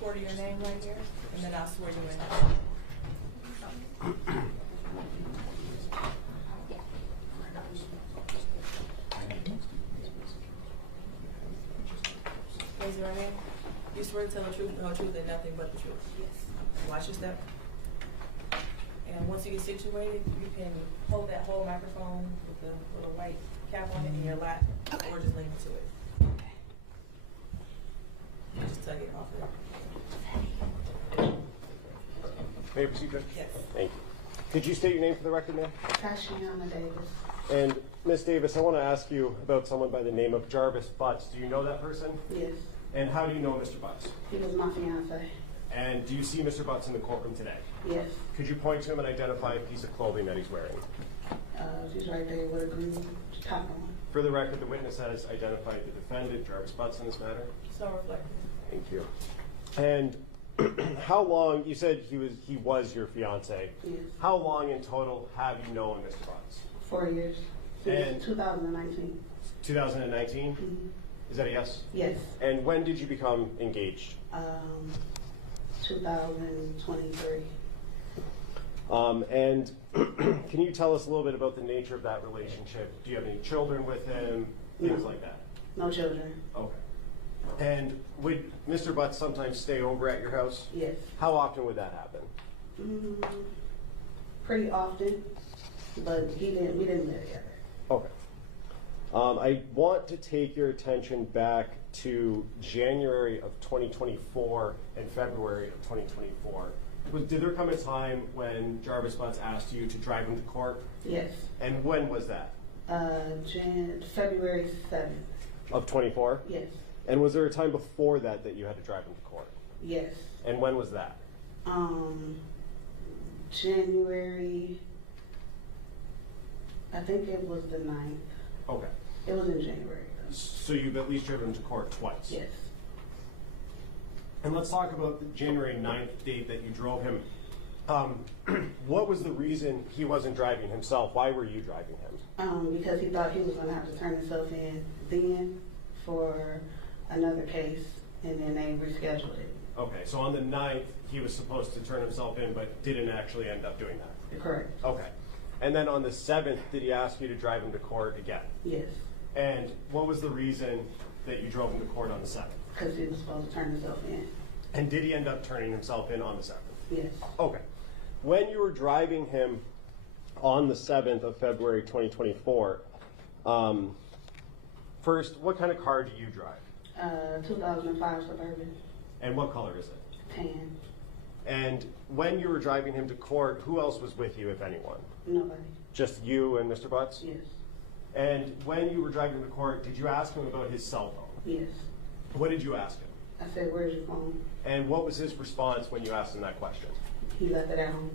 record your name right here, and then I'll swear you in. Raise your right hand. You swear to tell the truth, the whole truth, and nothing but the truth. Yes. Watch your step. And once you get situated, you can hold that whole microphone with the little white cap on it in your lap, or just lean into it. Just tug it off there. May I proceed, Judge? Yes. Thank you. Could you state your name for the record, ma'am? Tashiana Davis. And Ms. Davis, I want to ask you about someone by the name of Jarvis Butts. Do you know that person? Yes. And how do you know Mr. Butts? He was my fiance. And do you see Mr. Butts in the courtroom today? Yes. Could you point to him and identify a piece of clothing that he's wearing? She's right there with a green top on. For the record, the witness has identified the defendant, Jarvis Butts, in this matter. So reflective. Thank you. And how long, you said he was your fiance. Yes. How long in total have you known Mr. Butts? 4 years. And- Since 2019. 2019? Mm-hmm. Is that a yes? Yes. And when did you become engaged? 2023. And can you tell us a little bit about the nature of that relationship? Do you have any children with him? Things like that? No children. Okay. And would Mr. Butts sometimes stay over at your house? Yes. How often would that happen? Pretty often, but we didn't live together. Okay. I want to take your attention back to January of 2024 and February of 2024. Did there come a time when Jarvis Butts asked you to drive him to court? Yes. And when was that? February 7th. Of 24? Yes. And was there a time before that that you had to drive him to court? Yes. And when was that? January, I think it was the 9th. Okay. It was in January. So you've at least driven him to court twice? Yes. And let's talk about the January 9th date that you drove him. What was the reason he wasn't driving himself? Why were you driving him? Because he thought he was going to have to turn himself in then for another case, and then they rescheduled it. Okay, so on the 9th, he was supposed to turn himself in, but didn't actually end up doing that? Correct. Okay. And then on the 7th, did he ask you to drive him to court again? Yes. And what was the reason that you drove him to court on the 7th? Because he was supposed to turn himself in. And did he end up turning himself in on the 7th? Yes. Okay. When you were driving him on the 7th of February 2024, first, what kind of car do you drive? 2005 Suburban. And what color is it? Tan. And when you were driving him to court, who else was with you, if anyone? Nobody. Just you and Mr. Butts? Yes. And when you were driving him to court, did you ask him about his cell phone? Yes. What did you ask him? I said, "Where's your phone?" And what was his response when you asked him that question? He left it at home.